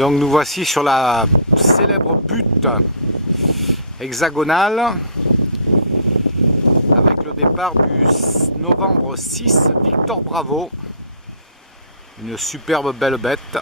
Donc nous voici sur la célèbre butte hexagonale avec le départ du novembre 6 Victor Bravo, une superbe belle bête.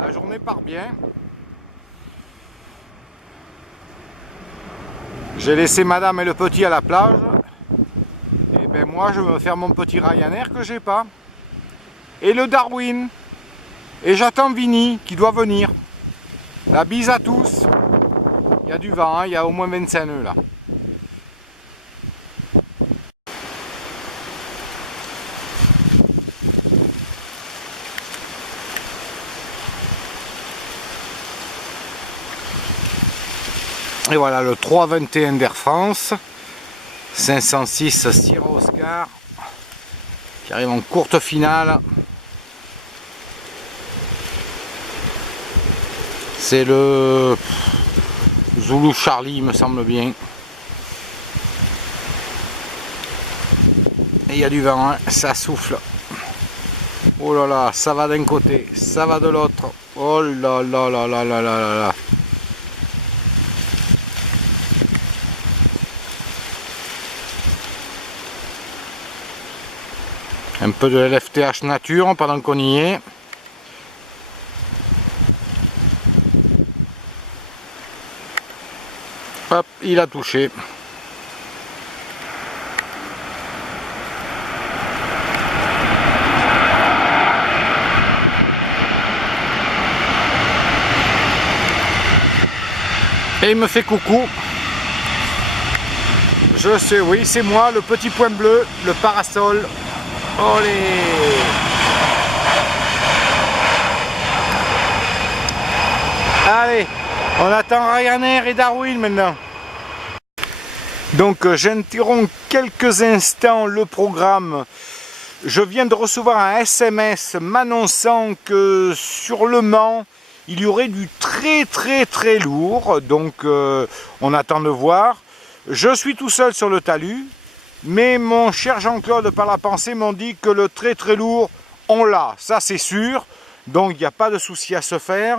La journée part bien. J'ai laissé madame et le petit à la plage. Et ben moi je vais me faire mon petit Ryanair que j'ai pas. Et le Darwin. Et j'attends Vinny qui doit venir. La bise à tous. Il y a du vent, hein, il y a au moins 25 nœuds là. Et voilà le 321 d'Air France, 506 Sierra Oscar, qui arrive en courte finale. C'est le Zulu Charlie, me semble bien. Et il y a du vent, hein, ça souffle. Oh là là, ça va d'un côté, ça va de l'autre. Oh là là là là là là là. Un peu de LFTH nature pendant qu'on y est. Hop, il a touché. Et il me fait coucou. Je sais, oui, c'est moi, le petit point bleu, le parasol. Olé! Allez, on attend Ryanair et Darwin maintenant. Donc j'interromps quelques instants le programme. Je viens de recevoir un SMS m'annonçant que sur le Mans, il y aurait du très lourd. Donc on attend de voir. Je suis tout seul sur le talus. Mais mon cher Jean-Claude, par la pensée, m'ont dit que le très lourd, on l'a, ça c'est sûr. Donc il n'y a pas de souci à se faire.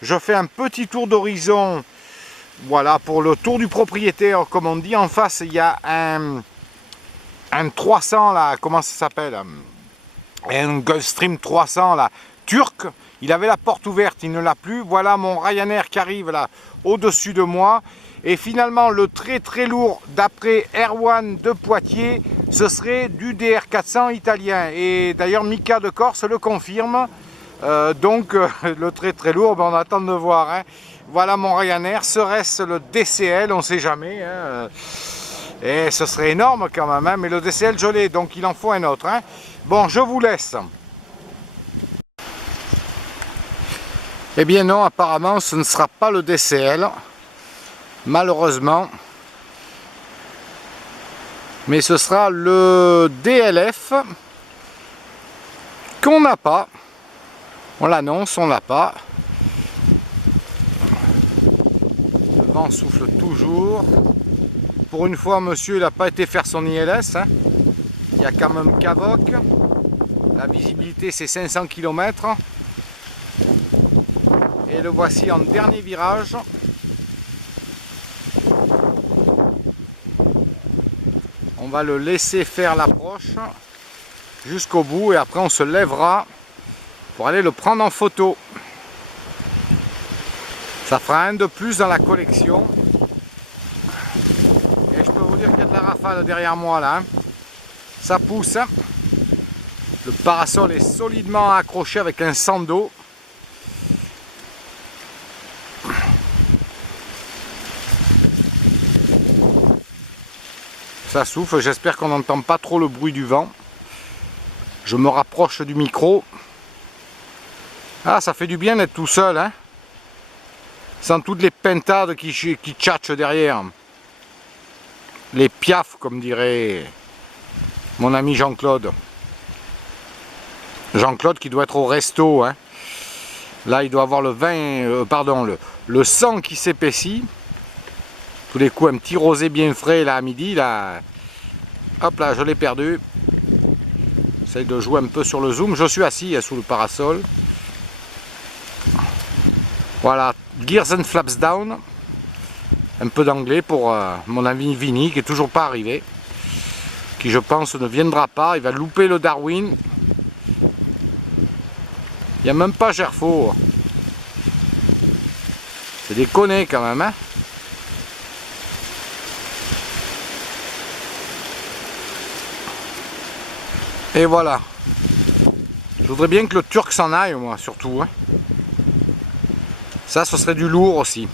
Je fais un petit tour d'horizon, voilà, pour le tour du propriétaire, comme on dit. En face, il y a un 300, là, comment ça s'appelle? Un Gulfstream 300, là, turc. Il avait la porte ouverte, il ne l'a plus. Voilà mon Ryanair qui arrive, là, au-dessus de moi. Et finalement, le très lourd, d'après Erwan de Poitiers, ce serait du DR400 italien. Et d'ailleurs, Mika de Corse le confirme. Le très lourd, ben, on attend de voir. Hein. Voilà mon Ryanair. Serait-ce le DCL? On ne sait jamais. Hein. Et ce serait énorme quand même. Hein. Mais le DCL, je l'ai, donc il en faut un autre. Hein. Bon, je vous laisse. Eh bien non, apparemment, ce ne sera pas le DCL. Malheureusement, mais ce sera le DLF qu'on n'a pas. On l'annonce, on l'a pas. Le vent souffle toujours. Pour une fois, monsieur, il n'a pas été faire son ILS. Hein. Il y a quand même Cavoc. La visibilité, c'est 500 km. Et le voici en dernier virage. On va le laisser faire l'approche jusqu'au bout et après on se lèvera pour aller le prendre en photo. Ça fera un de plus dans la collection. Et je peux vous dire qu'il y a de la rafale derrière moi là. Hein. Ça pousse. Hein. Le parasol est solidement accroché avec un sando. Ça souffle, j'espère qu'on n'entend pas trop le bruit du vent. Je me rapproche du micro. Ah, ça fait du bien d'être tout seul, hein. Sans toutes les pintades qui tchatchent derrière. Les piafs, comme dirait mon ami Jean-Claude. Jean-Claude qui doit être au resto, hein. Là, il doit avoir le vin, le sang qui s'épaissit. Tous les coups, un petit rosé bien frais là à midi. Là. Hop là, je l'ai perdu. J'essaie de jouer un peu sur le zoom. Je suis assis sous le parasol. Voilà, Gears and Flaps Down. Un peu d'anglais pour mon ami Vinny qui est toujours pas arrivé. Qui je pense ne viendra pas. Il va louper le Darwin. Il n'y a même pas Gerfo. C'est des connets quand même. Hein. Et voilà. Je voudrais bien que le Turc s'en aille, moi, surtout. Hein. Ça, ce serait du lourd aussi.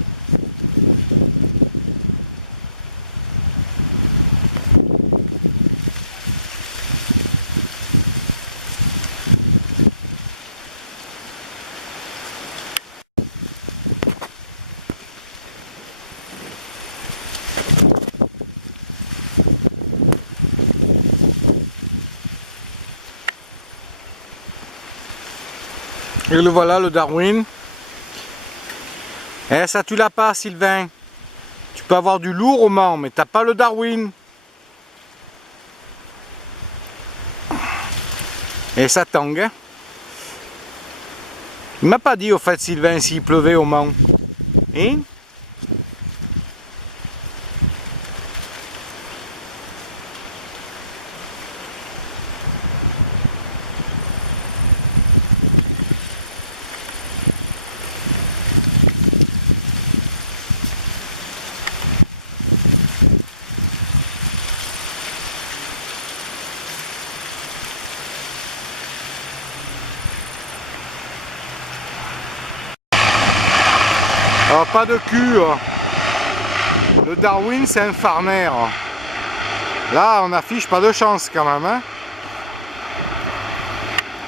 Et le voilà, le Darwin. Eh, ça tu l'as pas, Sylvain. Tu peux avoir du lourd au Mans, mais t'as pas le Darwin. Et ça tangue. Hein. Il m'a pas dit au fait, Sylvain, s'il pleuvait au Mans. Hein? Oh, pas de cul. Le Darwin, c'est un farmer. Là, on affiche pas de chance quand même. Hein.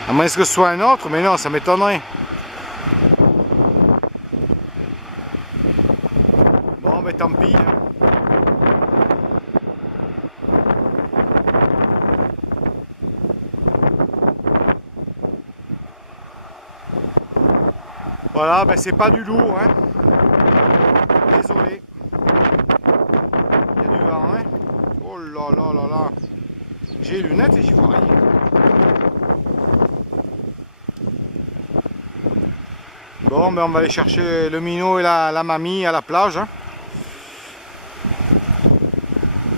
À moins que ce soit un autre, mais non, ça m'étonnerait. Bon, mais tant pis. Hein. Voilà, ben c'est pas du lourd. Hein. Désolé. Il y a du vent, hein. Oh là là là là. J'ai les lunettes et j'y vois rien. Bon, ben on va aller chercher le minot et la mamie à la plage. Hein.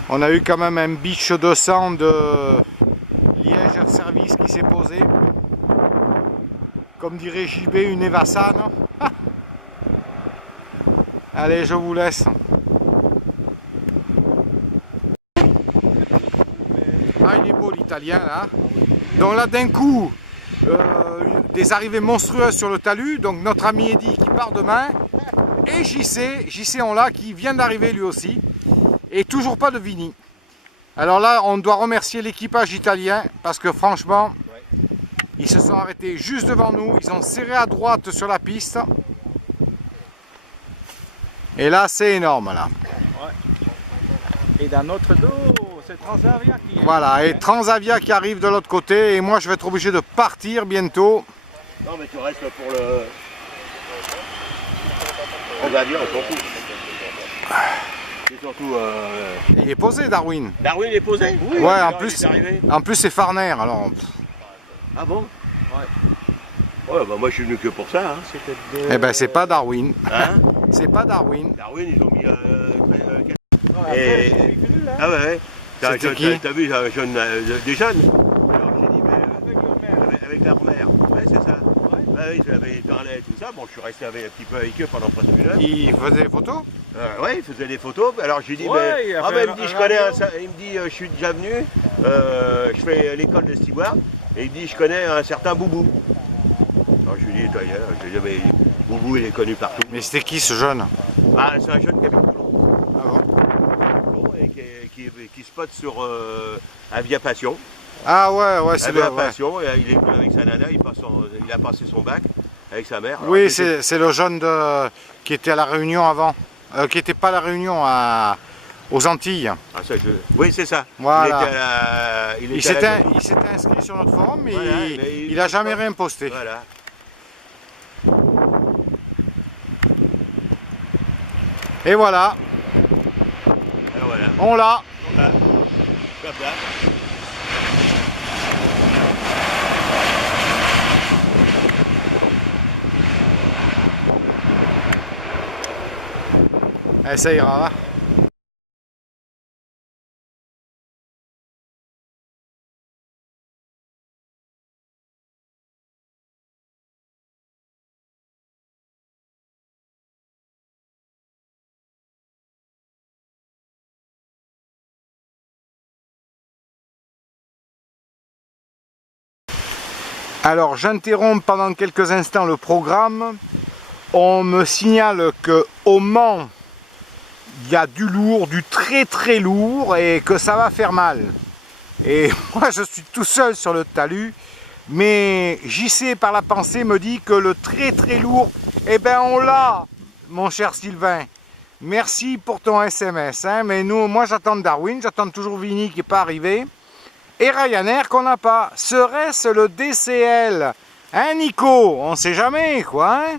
On a eu quand même un beach 200 de Liège Air Service qui s'est posé. Comme dirait JB, une Evasan. Allez, je vous laisse. Ah, il est beau l'italien là. Donc là d'un coup, des arrivées monstrueuses sur le talus. Donc notre ami Eddy qui part demain. Et JC on l'a qui vient d'arriver lui aussi. Et toujours pas de Vinny. Alors là, on doit remercier l'équipage italien parce que franchement, ils se sont arrêtés juste devant nous. Ils ont serré à droite sur la piste. Et là, c'est énorme là. Et dans notre dos, c'est Transavia qui est. Voilà, et Transavia qui arrive de l'autre côté. Et moi, je vais être obligé de partir bientôt. Non, mais tu restes pour le. Transavia, on s'en fout. C'est surtout. Il est posé, Darwin. Darwin est posé? Oui. Ouais, en plus c'est Farner. Alors. Ah bon? Ouais. Ouais, bah moi je suis venu que pour ça. Hein. Eh ben, c'est pas Darwin. Hein? C'est pas Darwin. Darwin, ils ont mis. Et... Ah ouais. C'était qui? T'as vu des jeunes? Alors j'ai dit, mais avec leur mère. Ouais, c'est ça. Ouais, oui, je l'avais parlé et tout ça. Bon, je suis resté un petit peu avec eux pendant presque une heure. Il faisait des photos? Ouais, il faisait des photos. Alors j'ai dit, ouais, mais. Ah, ben il me dit, je connais il me dit, je suis déjà venu. Je fais l'école de steward. Et il me dit, je connais un certain Boubou. Alors je lui dis, toi, je lui dis, mais Boubou, il est connu partout. Mais c'était qui ce jeune? Ah, c'est un jeune qui habite Toulon. Ah bon? Et qui spot sur Avia Passion. Ah ouais, c'est Avia le... Passion, et il est venu avec sa nana, il a passé son bac avec sa mère. Oui, c'est le jeune qui était à la Réunion avant. Qui n'était pas à la Réunion, aux Antilles. Ah, ça, oui, c'est ça. Voilà. Il s'était inscrit sur notre forum, mais voilà, il n'a jamais rien posté. Voilà. Et voilà, Alors voilà. on l'a. Voilà. Comme ça. Eh, ça ira. Alors j'interromps pendant quelques instants le programme. On me signale qu'au Mans, il y a du lourd, du très très lourd et que ça va faire mal. Et moi je suis tout seul sur le talus, mais JC par la pensée me dit que le très très lourd, eh ben on l'a, mon cher Sylvain. Merci pour ton SMS, hein, mais moi j'attends Darwin, j'attends toujours Vinny qui n'est pas arrivé. Et Ryanair qu'on n'a pas. Serait-ce le DCL? Hein Nico? On sait jamais quoi, hein?